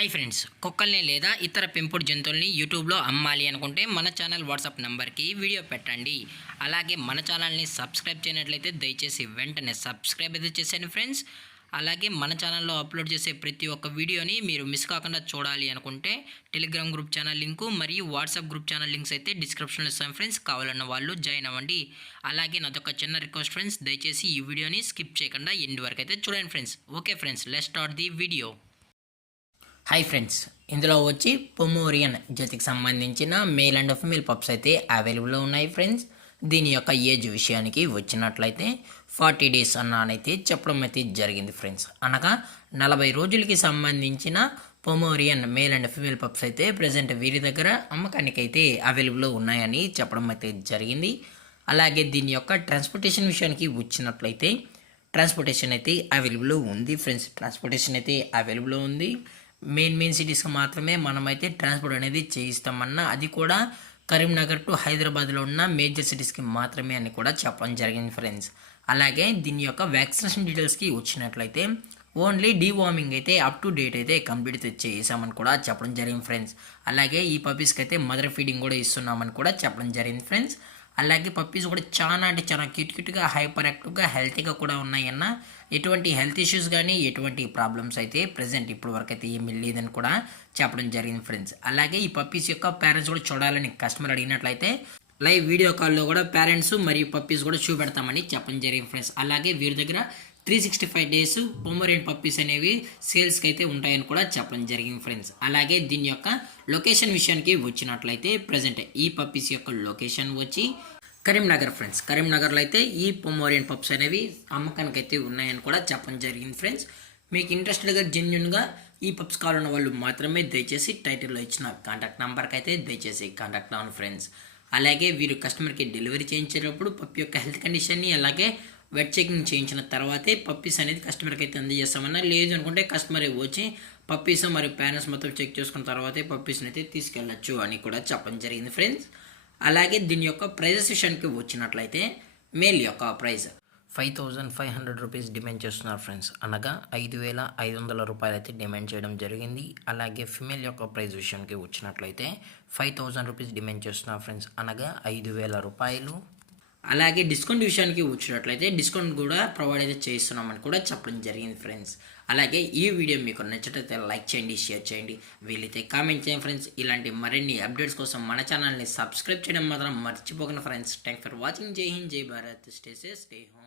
Hi friends, కుక్కల్ని లేదా ఇతర పెంపుడు జంతువుల్ని యూట్యూబ్లో అమ్మాలి అనుకుంటే మన ఛానల్ వాట్సాప్ నెంబర్కి వీడియో పెట్టండి. అలాగే మన ఛానల్ని సబ్స్క్రైబ్ చేయనట్లయితే దయచేసి వెంటనే సబ్స్క్రైబ్ అయితే చేసేయండి ఫ్రెండ్స్. అలాగే మన ఛానల్లో అప్లోడ్ చేసే ప్రతి ఒక్క వీడియోని మీరు మిస్ కాకుండా చూడాలి అనుకుంటే టెలిగ్రామ్ గ్రూప్ ఛానల్ లింకు మరియు వాట్సాప్ గ్రూప్ ఛానల్ లింక్స్ అయితే డిస్క్రిప్షన్లో ఇస్తాను ఫ్రెండ్స్. కావాలన్న వాళ్ళు జాయిన్ అవ్వండి. అలాగే నాదొక చిన్న రిక్వెస్ట్ ఫ్రెండ్స్, దయచేసి ఈ వీడియోని స్కిప్ చేయకుండా ఎండ్ వరకు అయితే చూడండి friends. Okay friends, let's start the video. Hi friends, ఇందులో వచ్చి పొమోరియన్ జాతికి సంబంధించిన మేల్ అండ్ ఫీమేల్ పప్స్ అయితే అవైలబుల్లో ఉన్నాయి ఫ్రెండ్స్. దీని యొక్క ఏజ్ విషయానికి వచ్చినట్లయితే 40 days అన్నానైతే చెప్పడం అయితే జరిగింది ఫ్రెండ్స్. అనగా 40 రోజులకి సంబంధించిన Pomeranian male and female pups అయితే ప్రజెంట్ వీరి దగ్గర అమ్మకానికి అయితే అవైలబుల్లో ఉన్నాయని చెప్పడం అయితే జరిగింది. అలాగే దీని యొక్క ట్రాన్స్పోర్టేషన్ విషయానికి వచ్చినట్లయితే ట్రాన్స్పోర్టేషన్ అయితే అవైలబుల్లో ఉంది ఫ్రెండ్స్. ట్రాన్స్పోర్టేషన్ అయితే అవైలబుల్లో ఉంది. మెయిన్ సిటీస్కి మాత్రమే మనమైతే ట్రాన్స్పోర్ట్ అనేది చేయిస్తామన్నా, అది కూడా కరీంనగర్ టు హైదరాబాద్లో ఉన్న మేజర్ సిటీస్కి మాత్రమే అని కూడా చెప్పడం జరిగింది ఫ్రెండ్స్. అలాగే దీని యొక్క వ్యాక్సినేషన్ డీటెయిల్స్కి వచ్చినట్లయితే ఓన్లీ డీవార్మింగ్ అయితే అప్ టు డేట్ అయితే కంప్లీట్ చేసామని కూడా చెప్పడం జరిగింది ఫ్రెండ్స్. అలాగే ఈ పప్పీస్కి అయితే మదర్ ఫీడింగ్ కూడా ఇస్తున్నామని కూడా చెప్పడం జరిగింది ఫ్రెండ్స్. అలాగే పప్పీస్ కూడా చాలా అంటే చాలా క్యూట్గా హైపర్ యాక్టివ్గా హెల్తీగా కూడా ఉన్నాయన్న. ఎటువంటి హెల్త్ ఇష్యూస్ కానీ ఎటువంటి ప్రాబ్లమ్స్ అయితే ప్రజెంట్ ఇప్పుడు వరకు అయితే ఏమీ లేదని కూడా చెప్పడం జరిగింది ఫ్రెండ్స్. అలాగే ఈ పప్పీస్ యొక్క పేరెంట్స్ కూడా చూడాలని కస్టమర్ అడిగినట్లయితే లైవ్ వీడియో కాల్లో కూడా పేరెంట్స్ మరియు పప్పీస్ కూడా చూపెడతామని చెప్పడం జరిగింది ఫ్రెండ్స్. అలాగే వీరి దగ్గర 365 days పొమోరియన్ పప్పీస్ అనేవి సేల్స్కి అయితే ఉంటాయని కూడా చెప్పడం జరిగింది ఫ్రెండ్స్. అలాగే దీని యొక్క లొకేషన్ విషయానికి వచ్చినట్లయితే ప్రజెంట్ ఈ పప్పీస్ యొక్క లొకేషన్ వచ్చి కరీంనగర్ ఫ్రెండ్స్. కరీంనగర్లో అయితే ఈ పొమోరియన్ పప్స్ అనేవి అమ్మకానికి అయితే ఉన్నాయని కూడా చెప్పడం జరిగింది ఫ్రెండ్స్. మీకు ఇంట్రెస్టెడ్గా జెన్యున్గా ఈ పప్స్ కావాలన్న వాళ్ళు మాత్రమే దయచేసి టైటిల్లో ఇచ్చిన కాంటాక్ట్ నెంబర్కి అయితే దయచేసి కాంటాక్ట్ అవ్వండి ఫ్రెండ్స్. అలాగే వీరు కస్టమర్కి డెలివరీ చేయించేటప్పుడు పప్పి యొక్క హెల్త్ కండిషన్ని అలాగే వెట్ చెకింగ్ చేయించిన తర్వాతే పప్పీస్ అనేది కస్టమర్కి అయితే అందజేస్తామన్నా. లేదు అనుకుంటే కస్టమర్ వచ్చి పప్పీస్ మరియు పేరెంట్స్ మొత్తం చెక్ చేసుకున్న తర్వాతే పప్పీస్ని అయితే తీసుకెళ్ళచ్చు అని కూడా చెప్పడం జరిగింది ఫ్రెండ్స్. అలాగే దీని యొక్క ప్రైజెస్ విషయానికి వచ్చినట్లయితే మేల్ యొక్క ప్రైస్ 5500 రూపీస్ డిమాండ్ చేస్తున్నారు ఫ్రెండ్స్. అనగా 5500 రూపాయలు అయితే డిమాండ్ చేయడం జరిగింది. అలాగే ఫిమేల్ యొక్క ప్రైస్ విషయానికి వచ్చినట్లయితే 5000 రూపీస్ డిమాండ్ చేస్తున్నారు ఫ్రెండ్స్. అనగా 5000 రూపాయలు. అలాగే డిస్కౌంట్ విషయానికి వచ్చినట్లయితే డిస్కౌంట్ కూడా ప్రొవైడ్ అయితే చేస్తున్నామని కూడా చెప్పడం జరిగింది ఫ్రెండ్స్. అలాగే ఈ వీడియో మీకు నచ్చినట్లయితే లైక్ చేయండి, షేర్ చేయండి, వీలైతే కామెంట్ చేయండి ఫ్రెండ్స్. ఇలాంటి మరిన్ని అప్డేట్స్ కోసం మన ఛానల్ని సబ్స్క్రైబ్ చేయడం మాత్రం మర్చిపోకండి ఫ్రెండ్స్. Thank for watching. జై హింద్, జై Bharat, stay safe, stay home.